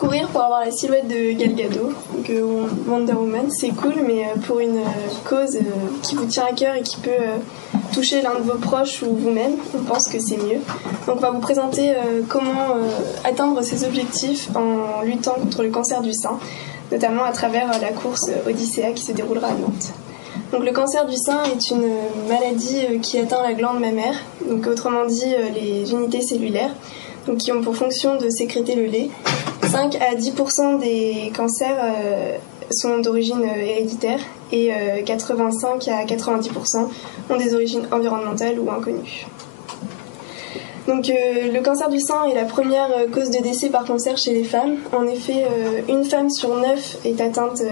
courir pour avoir la silhouette de Gal Gadot, donc Wonder Woman, c'est cool, mais pour une cause qui vous tient à cœur et qui peut toucher l'un de vos proches ou vous-même, on pense que c'est mieux. Donc on va vous présenter comment atteindre ces objectifs en luttant contre le cancer du sein, notamment à travers la course Odyssea qui se déroulera à Nantes. Donc le cancer du sein est une maladie qui atteint la glande mammaire, donc autrement dit les unités cellulaires, donc qui ont pour fonction de sécréter le lait. 5 à 10% des cancers sont d'origine héréditaire et 85 à 90% ont des origines environnementales ou inconnues. Donc le cancer du sein est la première cause de décès par cancer chez les femmes. En effet, une femme sur 9 est atteinte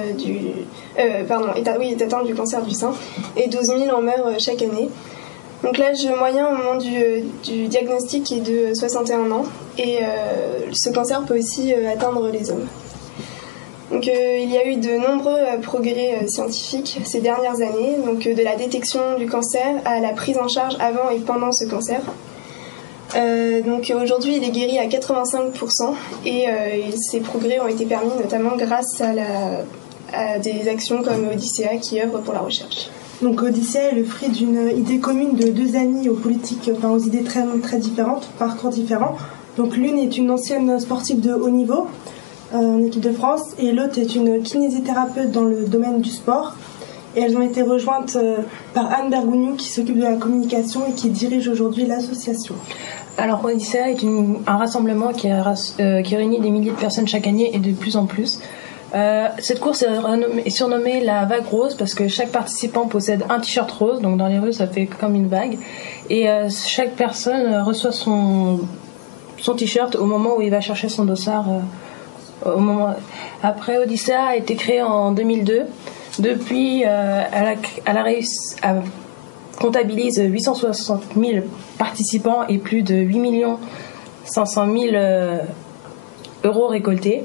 est atteinte du cancer du sein et 12 000 en meurent chaque année. Donc l'âge moyen au moment du diagnostic est de 61 ans et ce cancer peut aussi atteindre les hommes. Donc il y a eu de nombreux progrès scientifiques ces dernières années, donc de la détection du cancer à la prise en charge avant et pendant ce cancer. Donc aujourd'hui il est guéri à 85% et ces progrès ont été permis notamment grâce à des actions comme Odyssea qui œuvre pour la recherche. Donc Odyssea est le fruit d'une idée commune de deux amies aux idées très, très différentes, parcours différents. Donc l'une est une ancienne sportive de haut niveau en équipe de France et l'autre est une kinésithérapeute dans le domaine du sport. Et elles ont été rejointes par Anne Bergougnou qui s'occupe de la communication et qui dirige aujourd'hui l'association. Alors Odyssea est un rassemblement qui réunit des milliers de personnes chaque année et de plus en plus. Cette course est surnommée la vague rose parce que chaque participant possède un t-shirt rose, donc dans les rues ça fait comme une vague, et chaque personne reçoit son t-shirt au moment où il va chercher son dossard. Après, Odyssea a été créée en 2002. Depuis, elle comptabilise 860 000 participants et plus de 8 500 000 euros récoltés.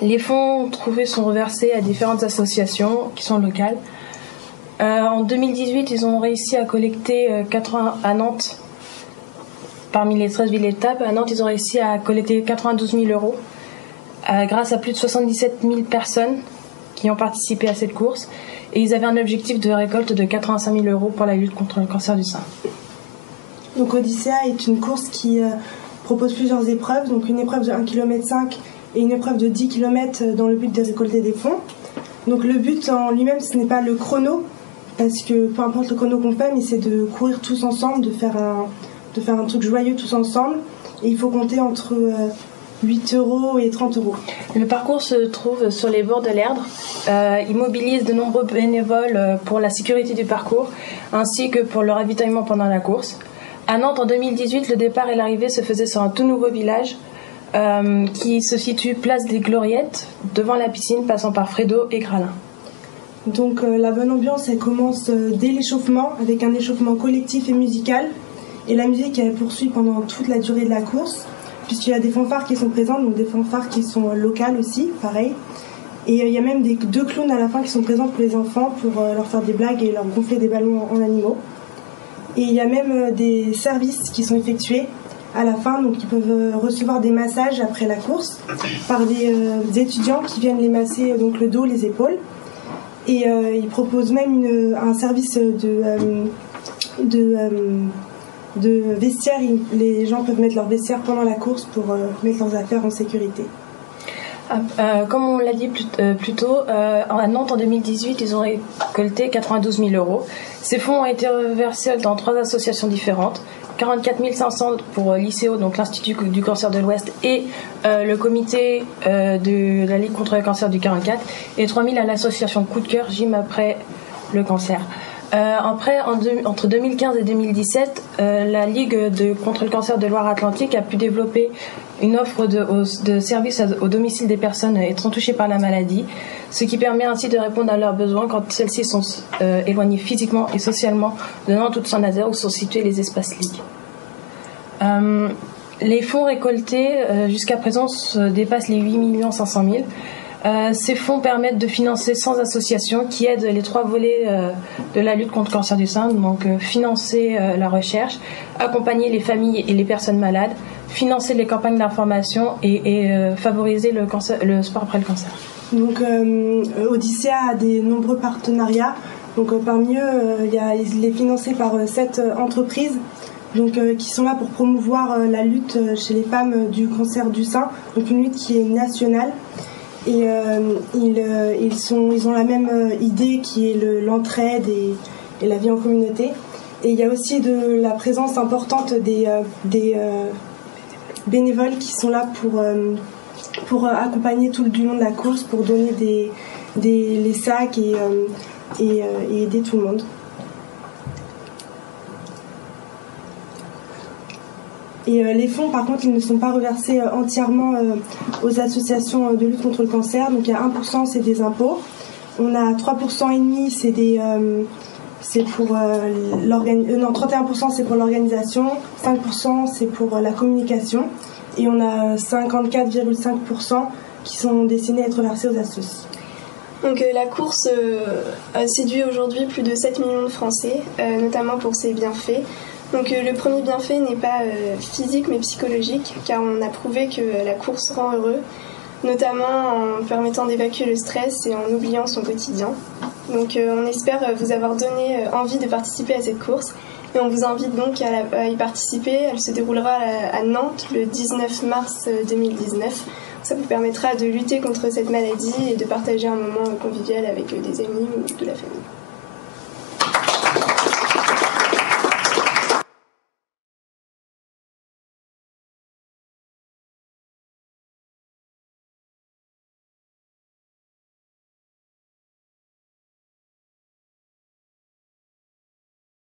Les fonds trouvés sont reversés à différentes associations qui sont locales. En 2018, ils ont réussi à collecter à Nantes, parmi les 13 villes étapes, à Nantes, ils ont réussi à collecter 92 000 euros grâce à plus de 77 000 personnes qui ont participé à cette course. Et ils avaient un objectif de récolte de 85 000 euros pour la lutte contre le cancer du sein. Donc Odyssea est une course qui propose plusieurs épreuves, donc une épreuve de 1,5 km et une épreuve de 10 km dans le but de récolter des fonds. Donc le but en lui-même, ce n'est pas le chrono, parce que peu importe le chrono qu'on fait, mais c'est de courir tous ensemble, de faire un truc joyeux tous ensemble. Et il faut compter entre 8 euros et 30 euros. Le parcours se trouve sur les bords de l'Erdre. Il mobilise de nombreux bénévoles pour la sécurité du parcours, ainsi que pour le ravitaillement pendant la course. À Nantes, en 2018, le départ et l'arrivée se faisaient sur un tout nouveau village qui se situe place des Gloriettes, devant la piscine, passant par Frédo et Gralin. Donc la bonne ambiance, elle commence dès l'échauffement, avec un échauffement collectif et musical. Et la musique, elle poursuit pendant toute la durée de la course, puisqu'il y a des fanfares qui sont présentes, donc des fanfares qui sont locales aussi, pareil. Et il y a même deux clowns à la fin qui sont présents pour les enfants, pour leur faire des blagues et leur gonfler des ballons en animaux. Et il y a même des services qui sont effectués à la fin, donc ils peuvent recevoir des massages après la course par des étudiants qui viennent les masser, donc le dos, les épaules. Et ils proposent même un service de vestiaire. Les gens peuvent mettre leur vestiaire pendant la course pour mettre leurs affaires en sécurité. Comme on l'a dit plus tôt, à Nantes en 2018, ils ont récolté 92 000 euros. Ces fonds ont été reversés dans 3 associations différentes. 44 500 pour l'ICO, donc l'Institut du cancer de l'Ouest, et le comité de la Ligue contre le cancer du 44, et 3 000 à l'association Coup de cœur Gym après le cancer. Après, entre 2015 et 2017, la Ligue contre le cancer de Loire-Atlantique a pu développer une offre de services au domicile des personnes étant touchées par la maladie, ce qui permet ainsi de répondre à leurs besoins quand celles-ci sont éloignées physiquement et socialement de Nantes ou de Saint-Nazaire où sont situés les espaces Ligue. Les fonds récoltés jusqu'à présent dépassent les 8 500 000. Ces fonds permettent de financer 100 associations qui aident les 3 volets de la lutte contre le cancer du sein, donc financer la recherche, accompagner les familles et les personnes malades, financer les campagnes d'information et favoriser le sport après le cancer. Donc Odyssea a des nombreux partenariats. Donc parmi eux, il est financé par 7 entreprises qui sont là pour promouvoir la lutte chez les femmes du cancer du sein, donc une lutte qui est nationale. Et ils ont la même idée qui est l'entraide et la vie en communauté. Et il y a aussi de la présence importante des bénévoles qui sont là pour accompagner tout du long de la course, pour donner les sacs et aider tout le monde. Et les fonds, par contre, ils ne sont pas reversés entièrement aux associations de lutte contre le cancer. Donc il y a 1%, c'est des impôts. On a 3,5%, c'est pour 31% c'est pour l'organisation, 5% c'est pour la communication. Et on a 54,5% qui sont destinés à être versés aux associations. Donc la course a séduit aujourd'hui plus de 7 millions de Français, notamment pour ses bienfaits. Donc le premier bienfait n'est pas physique mais psychologique, car on a prouvé que la course rend heureux, notamment en permettant d'évacuer le stress et en oubliant son quotidien. Donc on espère vous avoir donné envie de participer à cette course et on vous invite donc à y participer. Elle se déroulera à Nantes le 19 mars 2019. Ça vous permettra de lutter contre cette maladie et de partager un moment convivial avec des amis ou de la famille.